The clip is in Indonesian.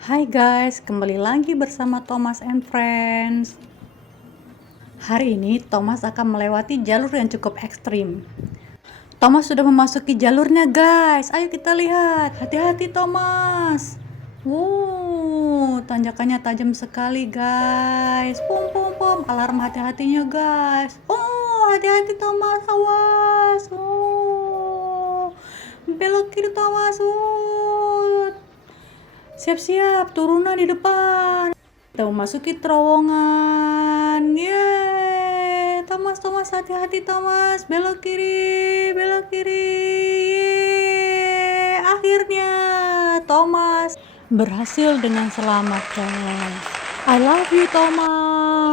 Hai guys, kembali lagi bersama Thomas and Friends. Hari ini Thomas akan melewati jalur yang cukup ekstrim. Thomas sudah memasuki jalurnya guys, ayo kita lihat. Hati-hati Thomas. Tanjakannya tajam sekali guys. Pom pom pom, alarm hati-hatinya guys. Hati-hati Thomas, awas. Belok kiri Thomas. Siap-siap, turunan di depan. Kita memasuki terowongan. Yeay, Thomas, hati-hati Thomas. Belok kiri, belok kiri. Yeay, akhirnya Thomas berhasil dengan selamat guys. I love you Thomas.